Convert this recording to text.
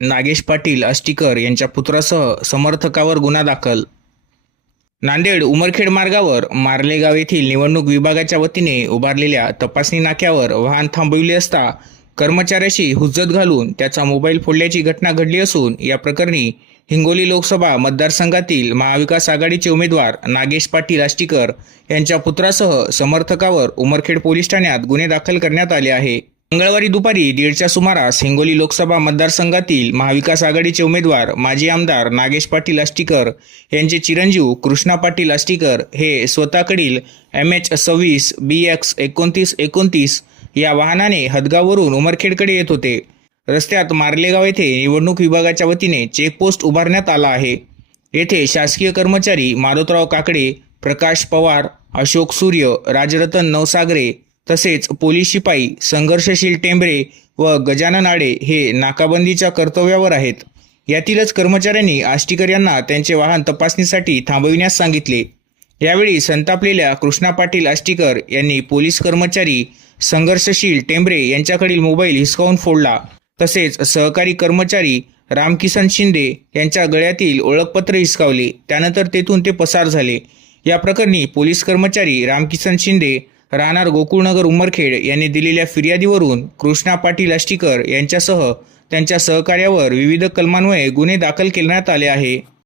नागेश पाटील आष्टीकर यांच्या पुत्रासह समर्थकावर गुन्हा दाखल. नांदेड उमरखेड मार्गावर मार्लेगाव येथील निवडणूक विभागाच्या वतीने उभारलेल्या तपासणी नाक्यावर वाहन थांबविले असता कर्मचाऱ्याशी हुज्जत घालून त्याचा मोबाईल फोडल्याची घटना घडली असून या प्रकरणी हिंगोली लोकसभा मतदारसंघातील महाविकास आघाडीचे उमेदवार नागेश पाटील आष्टीकर यांच्या पुत्रासह समर्थकावर उमरखेड पोलीस ठाण्यात गुन्हे दाखल करण्यात आले आहे. मंगळवारी दुपारी दीडच्या सुमारास हिंगोली लोकसभा मतदारसंघातील महाविकास आघाडीचे उमेदवार माजी आमदार नागेश पाटील आष्टीकर यांचे चिरंजीव कृष्णा पाटील आष्टीकर हे स्वतःकडील एम एच सव्वीस बी एक्स एकोणतीस एकोणतीस या वाहनाने हदगाववरून उमरखेडकडे येत होते. रस्त्यात मार्लेगाव येथे निवडणूक विभागाच्या वतीने चेकपोस्ट उभारण्यात आला आहे. येथे शासकीय कर्मचारी मारुतराव काकडे प्रकाश पवार अशोक सूर्य राजरतन नवसागरे तसेच पोलीस शिपाई संघर्षशील टेंबरे व गजानन आडे हे नाकाबंदीच्या कर्तव्यावर आहेत. यातीलच कर्मचाऱ्यांनी आष्टीकर यांना त्यांचे वाहन तपासणीसाठी थांबविण्यास सांगितले. यावेळी संतापलेल्या कृष्णा पाटील आष्टीकर यांनी पोलीस कर्मचारी संघर्षशील टेंबरे यांच्याकडील मोबाईल हिसकावून फोडला. तसेच सहकारी कर्मचारी रामकिसन शिंदे यांच्या गळ्यातील ओळखपत्र हिसकावले. त्यानंतर तेथून ते पसार झाले. या प्रकरणी पोलीस कर्मचारी रामकिसन शिंदे राहणार गोकुळनगर उमरखेड यांनी दिलेल्या फिर्यादीवरून कृष्णा पाटील आष्टीकर यांच्यासह त्यांच्या सहकार्यावर विविध कलमान्वये गुन्हे दाखल करण्यात आले आहे.